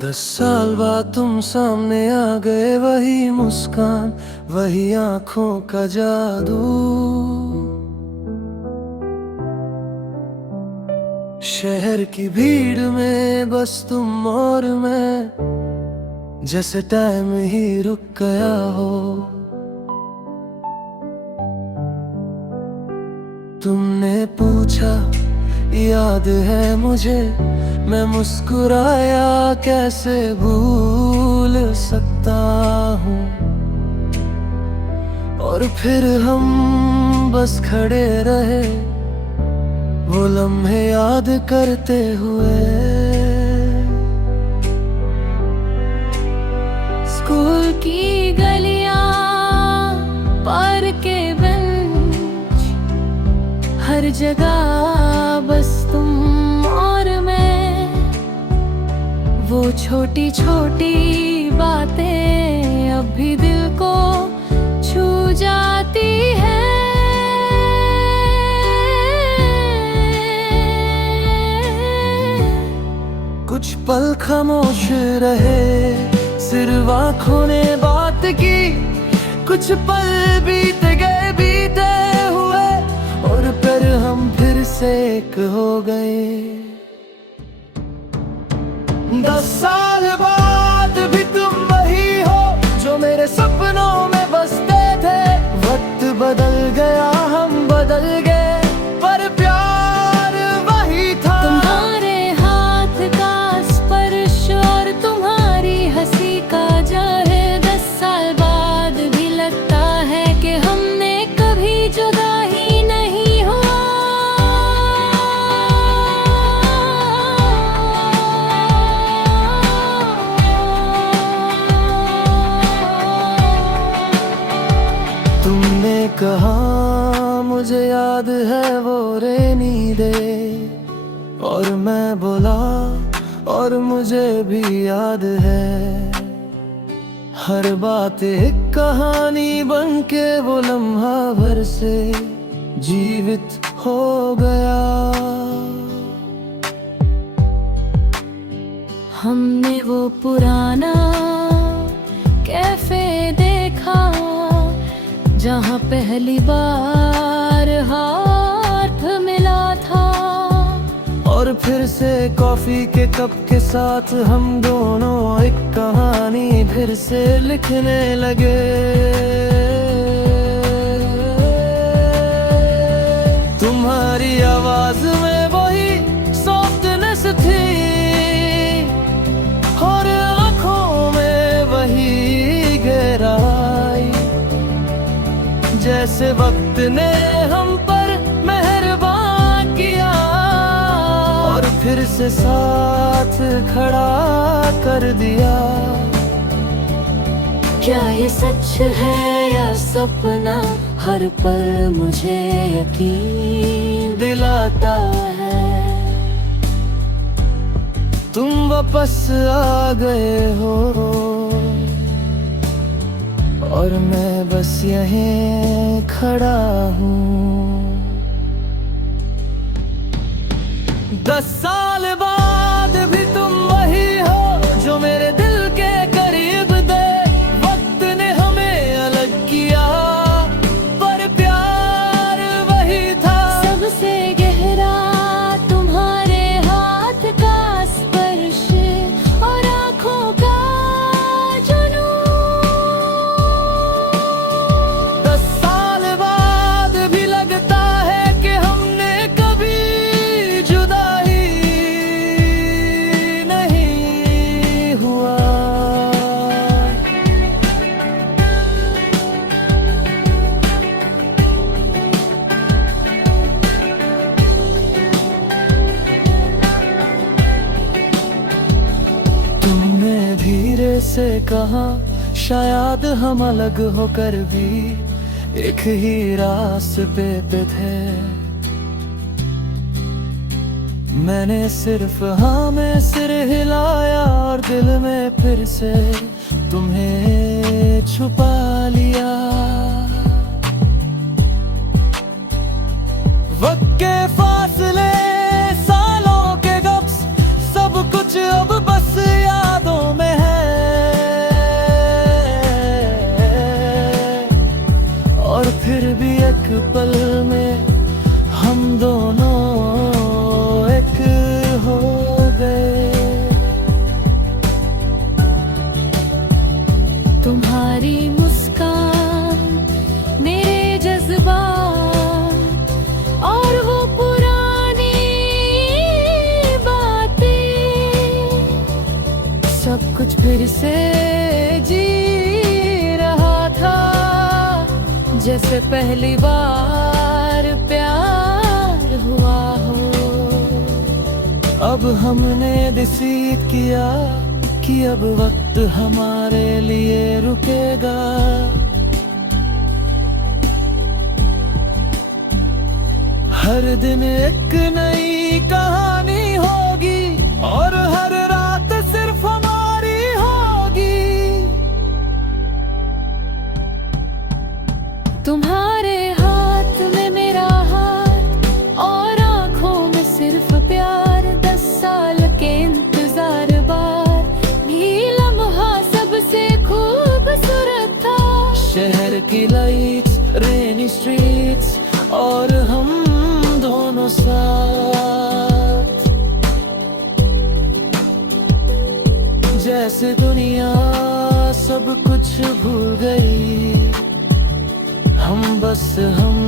10 साल बाद तुम सामने आ गए, वही मुस्कान, वही आंखों का जादू। शहर की भीड़ में बस तुम और मैं, जैसे टाइम ही रुक गया हो। तुमने पूछा याद है मुझे, मैं मुस्कुराया कैसे भूल सकता हूँ। और फिर हम बस खड़े रहे, वो लम्हे याद करते हुए। स्कूल की गलियां, पार्क के बेंच, हर जगह बस तुम और मैं। वो छोटी छोटी बातें अब भी दिल को छू जाती है। कुछ पल खामोश रहे, सिर्फ आँखों ने बात की। कुछ पल बीत गए बीते हुए, और फिर हम फिर से एक हो गए। 10 साल बाद भी तुम वही हो, जो मेरे सपनों में बसते थे। वक्त बदल गया, हम बदल गए, पर प्यार वही था। तुम्हारे हाथ का स्पर्श और तुम्हारी हंसी का जाहिर, 10 साल बाद भी लगता है कि हमने कभी जुदा ही नहीं हुआ। तुमने कहा मुझे याद है वो रेनी डे, और मैं बोला और मुझे भी याद है। हर बात एक कहानी बन के वो लम्हा भर से जीवित हो गया। हमने वो पुराना कैफे देखा, जहाँ पहली बार हाथ मिला था। और फिर से कॉफी के कप के साथ हम दोनों एक कहानी फिर से लिखने लगे। तुम्हारी आवाज में वही सॉफ्टनेस थी, और आंखों में वही गहराई। जैसे वक्त ने हम पर मेहरबान किया, और फिर से साथ खड़ा कर दिया। क्या ये सच है या सपना, हर पल मुझे यकीन दिलाता है। तुम वापस आ गए हो, और मैं बस यहीं खड़ा हूँ। 10 साल बाद भी तुम वही हो, जो मेरे दिल के करीब थे। वक्त ने हमें अलग किया, पर प्यार वही था। सबसे गहरा तुम्हारे हाथ का स्पर्श और आँखों का जुनून। 10 साल बाद भी लगता है कि हमने कभी जुदा ही नहीं हुआ। तुमने धीरे से कहा, शायद हम अलग होकर भी एक ही रास्ते पे थे। मैंने सिर्फ हाँ में सिर हिलाया, और दिल में फिर से तुम्हें छुपा लिया। वक्त के फासले, सालों के गप्स, सब कुछ अब बस यादों एक पल में हम दोनों एक हो गए। तुम्हारी मुस्कान मेरे जज्बात और वो पुरानी बातें, सब कुछ फिर से जी रहा था जैसे पहली बार प्यार हुआ हो। अब हमने डिसाइड किया कि अब वक्त हमारे लिए रुकेगा। हर दिन एक नई कहानी होगी और हर रात सिर्फ हमारी होगी। तुम्हारे हाथ में मेरा हाथ और आंखों में सिर्फ प्यार, 10 साल के इंतजार बाद भी लम्हा सबसे खूबसूरत था। शहर की लाइट्स, रेनी स्ट्रीट्स और हम दोनों साथ, जैसे दुनिया सब कुछ भूल गई, हम बस हम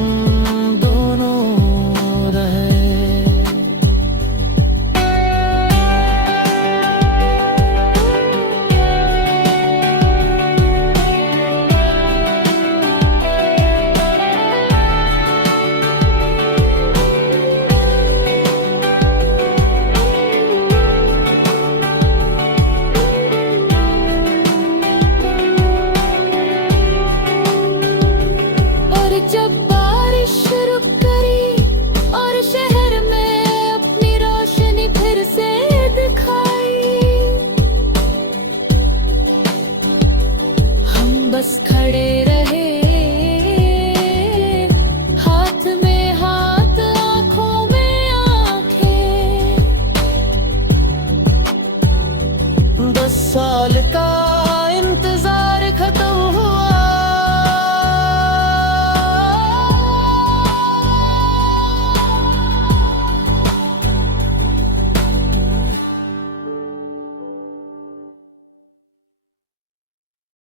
दोनों रहे। जब बारिश रुक गई और शहर में अपनी रोशनी फिर से दिखाई, हम बस खड़े रहे।